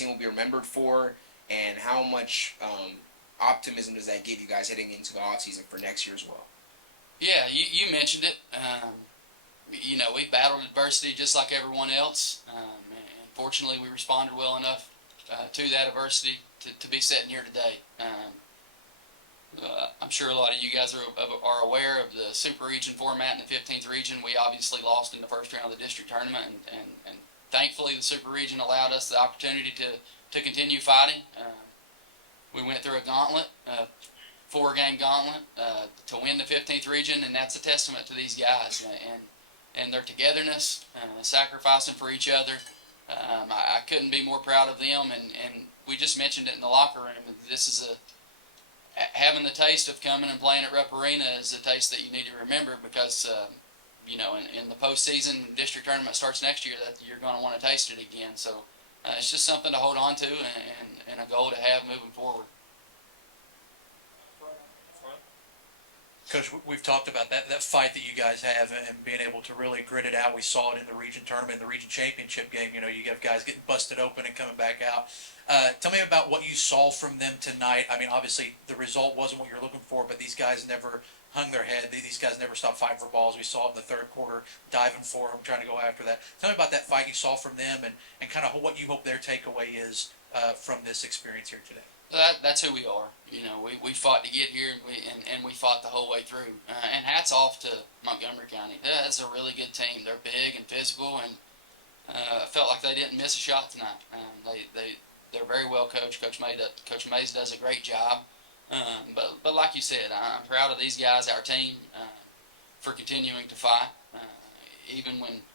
team will be remembered for, and how much optimism does that give you guys heading into the offseason for next year as well? Yeah, you mentioned it. We battled adversity just like everyone else. And fortunately, we responded well enough to that adversity to be sitting here today. I'm sure a lot of you guys are aware of the Super Region format in the 15th Region. We obviously lost in the first round of the district tournament, and thankfully the Super Region allowed us the opportunity to continue fighting. We went through a gauntlet, a 4-game gauntlet, to win the 15th Region, and that's a testament to these guys and their togetherness, sacrificing for each other. I couldn't be more proud of them, and we just mentioned it in the locker room. This is having the taste of coming and playing at Rupp Arena is a taste that you need to remember, because in the postseason, district tournament starts next year, that you're going to want to taste it again. So it's just something to hold on to and a goal to have moving forward. Coach, we've talked about that fight that you guys have and being able to really grit it out. We saw it in the region tournament, in the region championship game. You have guys getting busted open and coming back out. Tell me about what you saw from them tonight. I mean, obviously the result wasn't what you're looking for, but these guys never hung their head. These guys never stopped fighting for balls. We saw it in the third quarter, diving for them, trying to go after that. Tell me about that fight you saw from them and kind of what you hope their takeaway is from this experience here today. That's who we are. We fought to get here, and we fought the whole way through. And hats off to Montgomery County. That's a really good team. They're big and physical, and I felt like they didn't miss a shot tonight. They're very well coached. Coach Mays does a great job. But like you said, I'm proud of these guys, our team, for continuing to fight, even when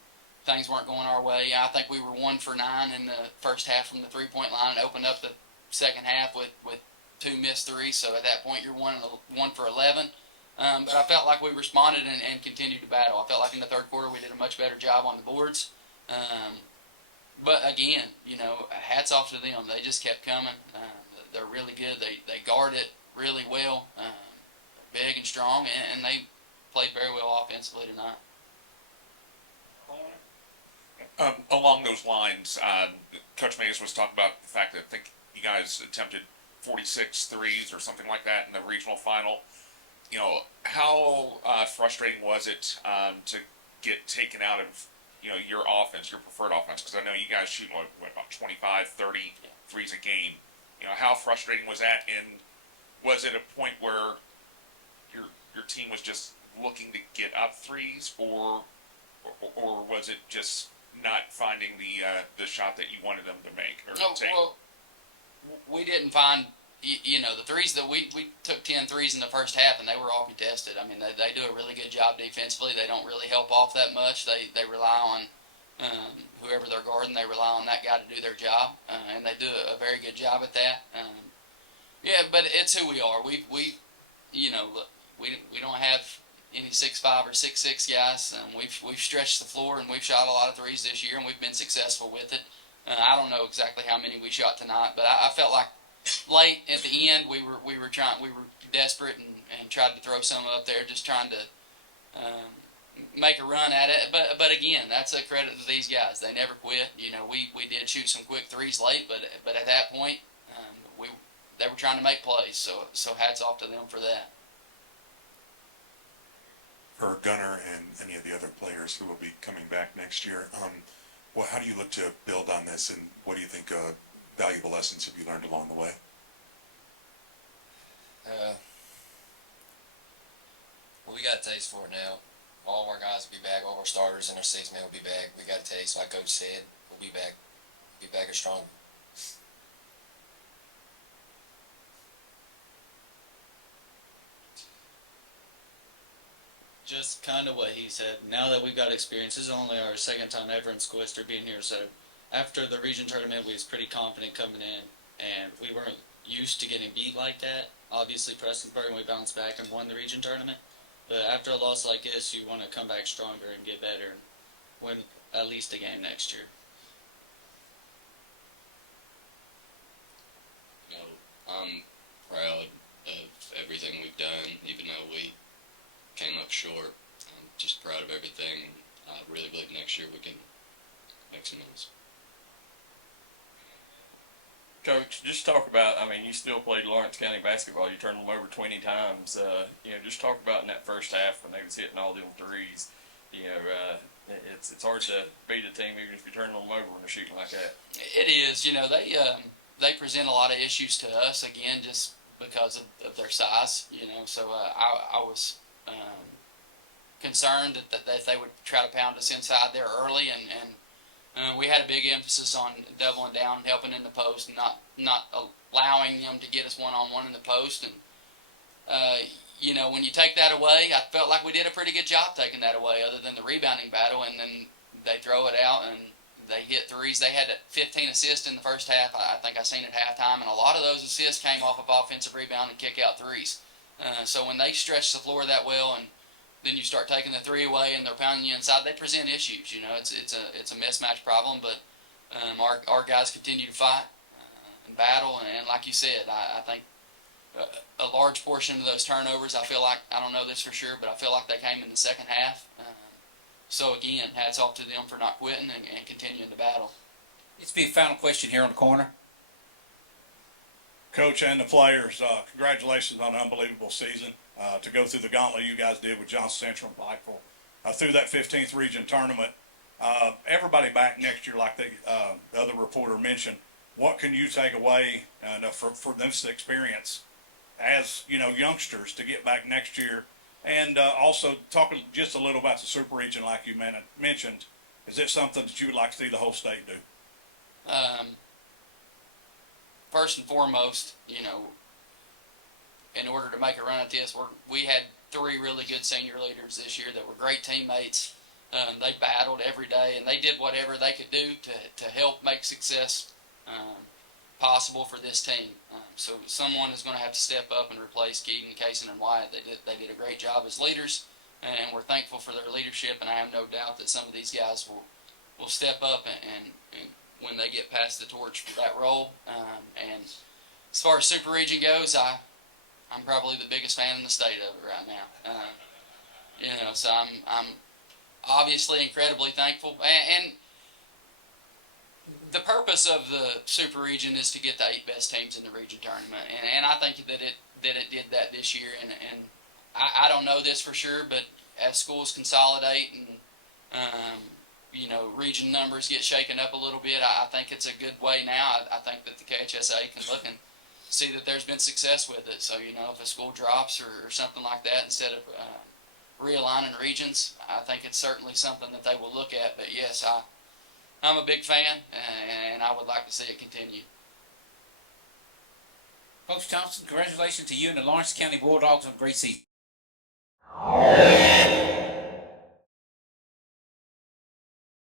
things weren't going our way. I think we were 1 for 9 in the first half from the 3-point line, and opened up the second half with 2 missed threes. So at that point, you're 1 for 11. But I felt like we responded and continued to battle. I felt like in the third quarter we did a much better job on the boards. But again, hats off to them. They just kept coming. They're really good. They guard it really well, big and strong, and they played very well offensively tonight. Along those lines, Coach Mays was talking about the fact that I think you guys attempted 46 threes or something like that in the regional final. How frustrating was it to get taken out of your offense, your preferred offense? Because I know you guys shoot about 25, 30 threes a game. How frustrating was that? And was it a point where your team was just looking to get up threes, or was it just not finding the shot that you wanted them to make or take? Well, we didn't find the threes that we took 10 threes in the first half, and they were all contested. I mean, they do a really good job defensively. They don't really help off that much. They rely on whoever they're guarding. They rely on that guy to do their job, and they do a very good job at that. But it's who we are. We don't have any 6'5" or 6'6" guys. We've stretched the floor, and we've shot a lot of threes this year, and we've been successful with it. I don't know exactly how many we shot tonight, but I felt like late at the end we were desperate and tried to throw some up there, just trying to make a run at it. But again, that's a credit to these guys. They never quit. We did shoot some quick threes late, but at that point they were trying to make plays. So hats off to them for that. For Gunner and any of the other players who will be coming back next year, how do you look to build on this, and what do you think valuable lessons have you learned along the way? We got a taste for it now. All of our guys will be back. All of our starters and our 6 men will be back. We got a taste. Like Coach said, we'll be back. Be back as strong. Just kind of what he said. Now that we've got experience, this is only our second time ever in school history being here. So after the region tournament, we was pretty confident coming in, and we weren't used to getting beat like that. Obviously, Prestonsburg, and we bounced back and won the region tournament. But after a loss like this, you want to come back stronger and get better and win at least a game next year. I'm proud of everything we've done, even though we came up short. I'm just proud of everything. I really believe next year we can make some moves. Coach, just talk about, I mean, you still played Lawrence County basketball. You turned them over 20 times. Just talk about in that first half when they was hitting all them threes. It's hard to beat a team even if you turn them over when they're shooting like that. It is. They present a lot of issues to us again just because of their size. So I was concerned that they would try to pound us inside there early, and we had a big emphasis on doubling down and helping in the post and not allowing them to get us one-on-one in the post. And, when you take that away, I felt like we did a pretty good job taking that away other than the rebounding battle. And then they throw it out and they hit threes. They had 15 assists in the first half. I think I seen at halftime. And a lot of those assists came off of offensive rebound and kick-out threes. So when they stretch the floor that well and then you start taking the three away and they're pounding you inside, they present issues. It's a mismatch problem, but our guys continue to fight and battle. And like you said, I think a large portion of those turnovers, I feel like, I don't know this for sure, but I feel like they came in the second half. So again, hats off to them for not quitting and continuing to battle. It's be a final question here on the corner. Coach and the players, congratulations on an unbelievable season. To go through the gauntlet you guys did with Johnson Central and Pikeville, through that 15th region tournament, everybody back next year, like the other reporter mentioned. What can you take away for this experience as youngsters to get back next year? And also talking just a little about the super region, like you mentioned, is it something that you would like to see the whole state do? First and foremost, in order to make a run at this, we had 3 really good senior leaders this year that were great teammates. They battled every day, and they did whatever they could do to help make success possible for this team. So someone is going to have to step up and replace Keaton, Kaysen, and Wyatt. They did a great job as leaders, and we're thankful for their leadership, and I have no doubt that some of these guys will step up and when they get past the torch for that role. And as far as Super Region goes, I'm probably the biggest fan in the state of it right now. So I'm obviously incredibly thankful. And the purpose of the Super Region is to get the 8 best teams in the region tournament. And I think that it did that this year. And I don't know this for sure, but as schools consolidate and region numbers get shaken up a little bit, I think it's a good way now. I think that the KHSA can look and see that there's been success with it. So, if a school drops or something like that, instead of realigning regions, I think it's certainly something that they will look at. But yes, I'm a big fan, and I would like to see it continue. Coach Thompson, congratulations to you and the Lawrence County Bulldogs on a great season.